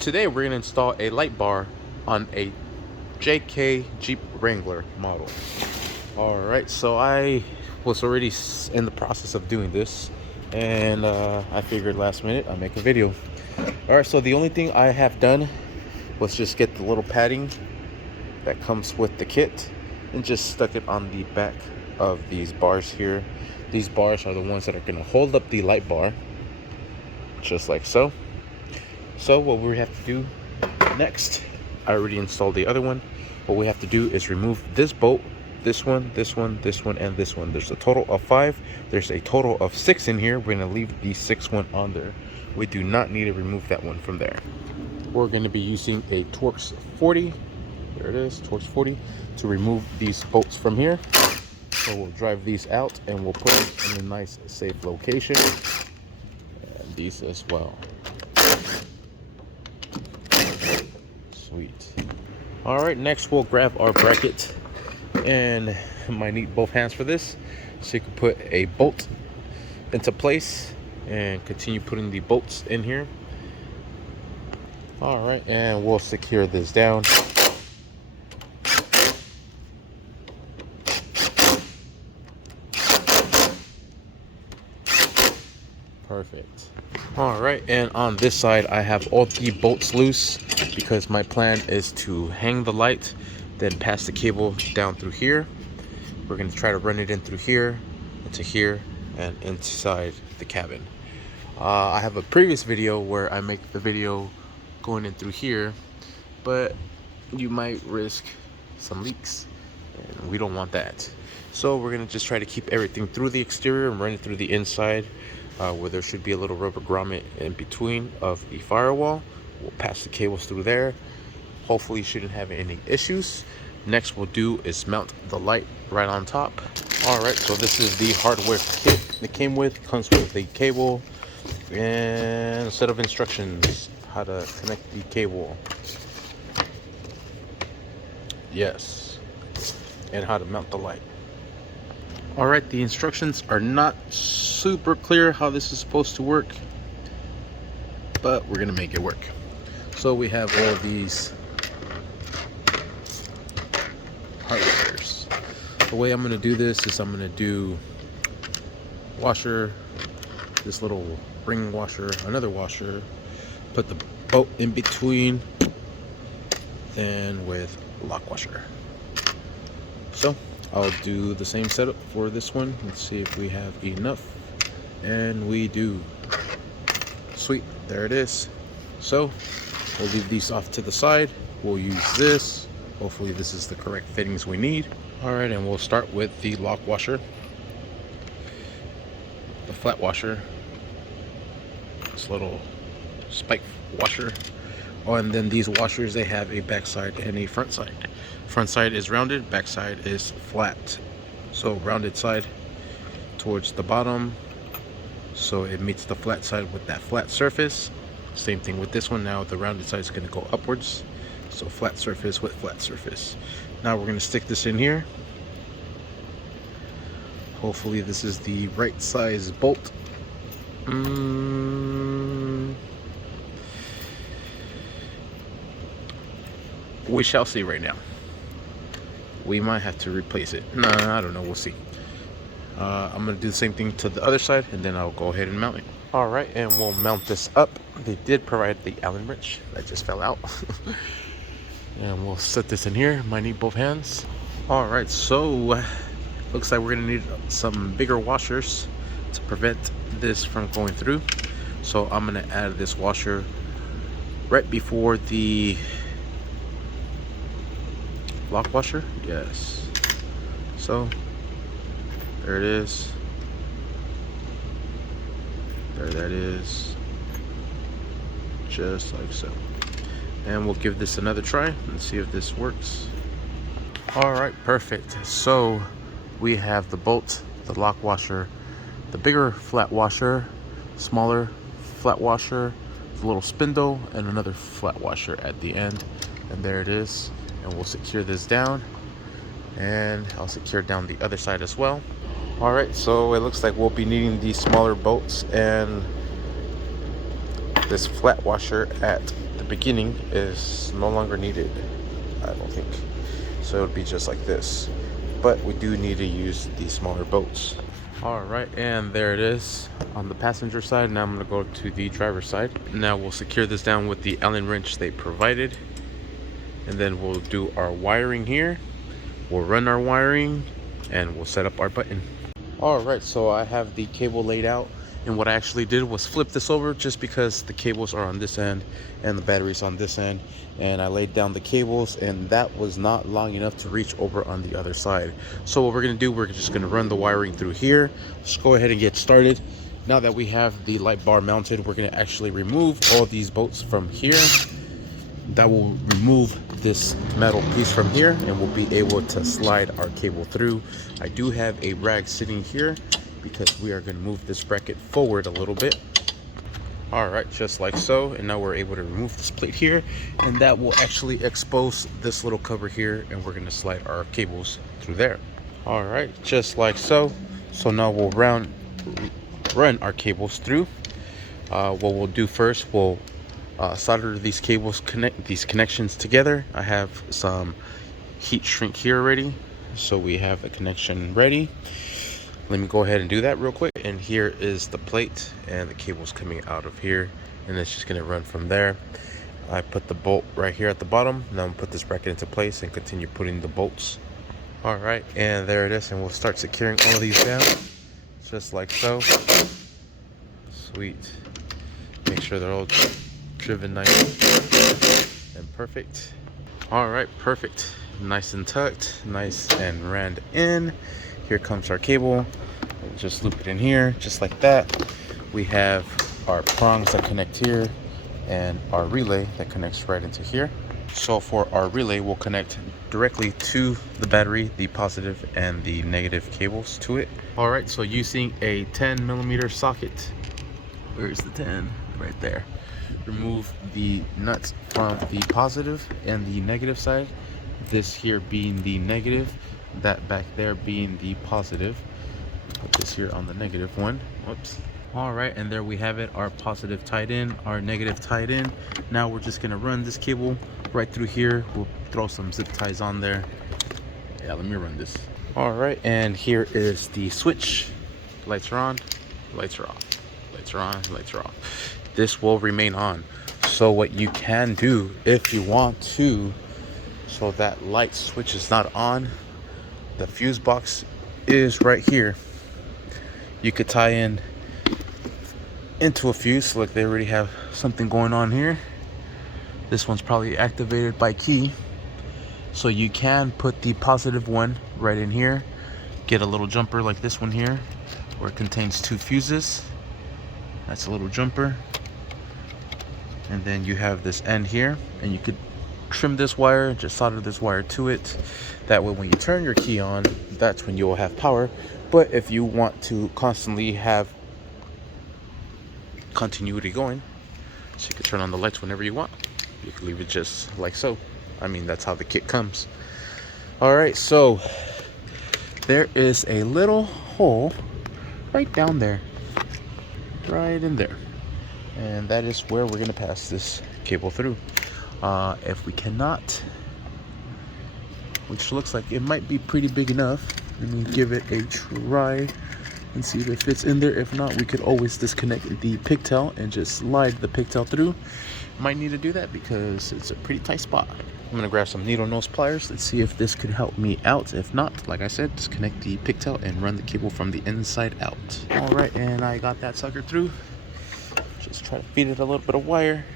Today we're going to install a light bar on a JK Jeep Wrangler model. Alright, so I was already in the process of doing this, and I figured last minute I'd make a video. Alright, so the only thing I have done was just get the little padding that comes with the kit and just stuck it on the back of these bars here. These bars are the ones that are going to hold up the light bar, just like so. So what we have to do next, I already installed the other one. What we have to do is remove this bolt, this one, this one, this one, and this one. There's a total of 5. There's a total of 6 in here. We're going to leave the 6th one on there. We do not need to remove that one from there. We're going to be using a Torx 40. There it is, Torx 40, to remove these bolts from here. So we'll drive these out and we'll put them in a nice safe location. And these as well. Sweet. All right, next we'll grab our bracket, and I might need both hands for this, so you can put a bolt into place and continue putting the bolts in here. All right, and we'll secure this down. Perfect. All right, and on this side I have all the bolts loose because my plan is to hang the light, then pass the cable down through here. We're going to try to run it in through here, into here, and inside the cabin. I have a previous video where I make the video going in through here, but you might risk some leaks, and we don't want that. So we're going to just try to keep everything through the exterior and run it through the inside, where there should be a little rubber grommet in between of the firewall. We'll pass the cables through there. Hopefully you shouldn't have any issues. Next we'll do is mount the light right on top. All right, so this is the hardware kit it came with. Comes with the cable and a set of instructions how to connect the cable. Yes, and how to mount the light. All right, the instructions are not super clear how this is supposed to work, but we're gonna make it work. So we have all these hard wires. The way I'm gonna do this is I'm gonna do washer, this little ring washer, another washer, put the bolt in between, then with lock washer. So I'll do the same setup for this one. Let's see if we have enough, and we do. Sweet, there it is. So we'll leave these off to the side. We'll use this. Hopefully this is the correct fittings we need. All right, and we'll start with the lock washer, the flat washer, this little spike washer. Oh, and then these washers, they have a back side and a front side. Front side is rounded, back side is flat. So rounded side towards the bottom, so it meets the flat side with that flat surface. Same thing with this one. Now the rounded side is going to go upwards, so flat surface with flat surface. Now we're going to stick this in here. Hopefully this is the right size bolt. We shall see right now. We might have to replace it. No, I don't know, we'll see. I'm gonna do the same thing to the other side, and then I'll go ahead and mount it. All right, and we'll mount this up. They did provide the Allen wrench that just fell out. And we'll set this in here. Might need both hands. All right, so looks like we're gonna need some bigger washers to prevent this from going through. So I'm gonna add this washer right before the lock washer. Yes, so there it is, there that is, just like so. And we'll give this another try and see if this works. All right, perfect. So we have the bolt, the lock washer, the bigger flat washer, smaller flat washer, the little spindle, and another flat washer at the end. And there it is. And we'll secure this down, and I'll secure down the other side as well. All right, so it looks like we'll be needing these smaller bolts and this flat washer at the beginning is no longer needed, I don't think. So it would be just like this, but we do need to use the smaller boats. All right, and there it is on the passenger side. Now I'm gonna go to the driver's side. Now we'll secure this down with the Allen wrench they provided, and then we'll do our wiring here. We'll run our wiring and we'll set up our button. All right, so I have the cable laid out, and what I actually did was flip this over just because the cables are on this end and the batteries on this end, and I laid down the cables and that was not long enough to reach over on the other side. So what we're gonna do, we're just gonna run the wiring through here. Let's go ahead and get started. Now that we have the light bar mounted, we're gonna actually remove all these bolts from here. That will remove this metal piece from here, and we'll be able to slide our cable through. I do have a rag sitting here because we are going to move this bracket forward a little bit. All right, just like so. And now we're able to remove this plate here, and that will actually expose this little cover here, and we're going to slide our cables through there. All right, just like so. So now we'll run our cables through. What we'll do first, we'll solder these cables, connect these connections together. I have some heat shrink here already, so we have a connection ready. Let me go ahead and do that real quick. And here is the plate and the cables coming out of here, and it's just gonna run from there. I put the bolt right here at the bottom. Now I'm gonna put this bracket into place and continue putting the bolts. All right, and there it is, and we'll start securing all of these down just like so. Sweet. Make sure they're all driven nice and perfect. All right, perfect. Nice and tucked, nice and rammed in. Here comes our cable. We'll just loop it in here, just like that. We have our prongs that connect here and our relay that connects right into here. So for our relay, we'll connect directly to the battery, the positive and the negative cables to it. All right, so using a 10mm socket. Where's the 10? Right there. Remove the nuts from the positive and the negative side, this here being the negative, that back there being the positive. Put this here on the negative one. Whoops. All right, and there we have it, our positive tied in, our negative tied in. Now we're just gonna run this cable right through here. We'll throw some zip ties on there. Yeah, let me run this. All right, and here is the switch. Lights are on, lights are off, lights are on, lights are off. This will remain on. So what you can do if you want to, so that light switch is not on, the fuse box is right here. You could tie in into a fuse. Look, they already have something going on here. This one's probably activated by key. So you can put the positive one right in here, get a little jumper like this one here, where it contains 2 fuses. That's a little jumper. And then you have this end here, and you could trim this wire, just solder this wire to it. That way when you turn your key on, that's when you will have power. But if you want to constantly have continuity going, so you can turn on the lights whenever you want, you can leave it just like so. I mean, that's how the kit comes. All right, so there is a little hole right down there, right in there, and that is where we're gonna pass this cable through. If we cannot, which looks like it might be pretty big enough, let me give it a try and see if it fits in there. If not, we could always disconnect the pigtail and just slide the pigtail through. Might need to do that because it's a pretty tight spot. I'm gonna grab some needle nose pliers. Let's see if this could help me out. If not, like I said, disconnect the pigtail and run the cable from the inside out. All right, and I got that sucker through. Just try to feed it a little bit of wire.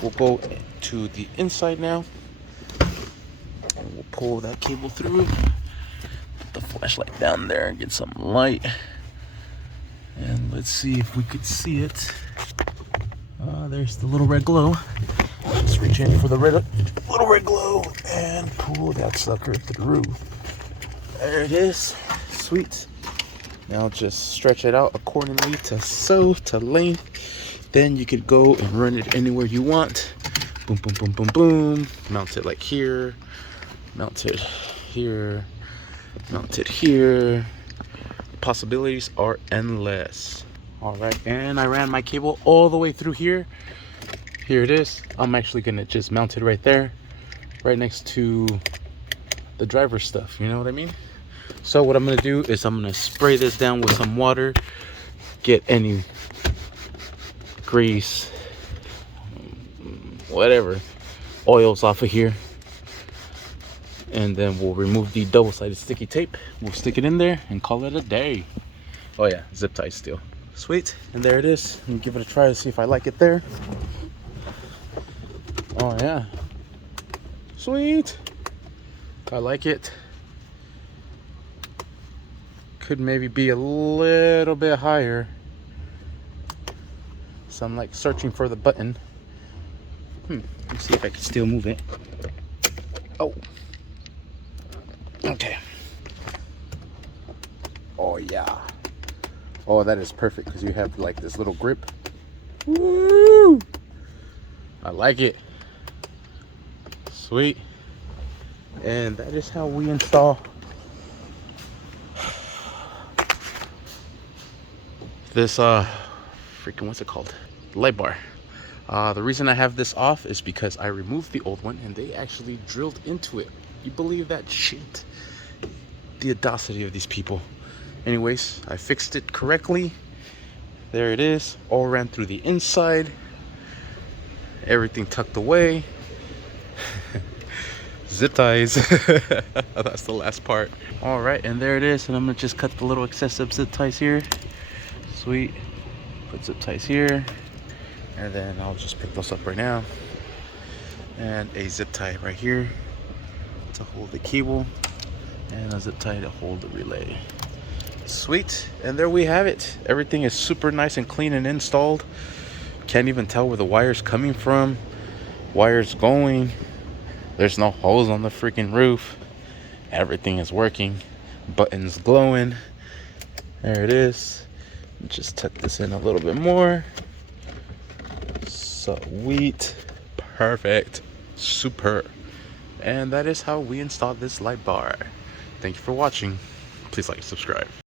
We'll go to the inside now, and we'll pull that cable through. Put the flashlight down there and get some light. And let's see if we could see it. There's the little red glow. Just reach in for the little red glow and pull that sucker through. There it is. Sweet. Now just stretch it out accordingly to length. Then you could go and run it anywhere you want. Boom, boom, boom, boom, boom. Mount it like here. Mount it here. Mount it here. Possibilities are endless. All right, and I ran my cable all the way through here. here it is. I'm actually gonna just mount it right there, right next to the driver's stuff, you know what I mean? So what I'm gonna do is I'm gonna spray this down with some water, get any grease, whatever, oils off of here, and then we'll remove the double-sided sticky tape. We'll stick it in there and call it a day. Oh yeah, zip tie still. Sweet, and there it is. Let me give it a try to see if I like it there. Oh yeah, sweet. I like it. Could maybe be a little bit higher. So I'm like searching for the button. Let's see if I can still move it. Oh. Okay. Oh yeah. Oh, that is perfect because you have like this little grip. Woo! I like it. Sweet. And that is how we install this freaking, what's it called, light bar. The reason I have this off is because I removed the old one and they actually drilled into it. You believe that shit? The audacity of these people. Anyways, I fixed it correctly. There it is, all ran through the inside, everything tucked away. Zip ties. That's the last part. All right, and there it is. And I'm gonna just cut the little excessive zip ties here. Sweet. Put zip ties here, and then I'll just pick those up right now. And a zip tie right here to hold the cable, and a zip tie to hold the relay. Sweet, and there we have it. Everything is super nice and clean and installed. Can't even tell where the wire's coming from, wires going. There's no holes on the freaking roof. Everything is working. Buttons glowing. There it is. Just tuck this in a little bit more. Sweet. Perfect. Super. And that is how we installed this light bar. Thank you for watching. Please like and subscribe.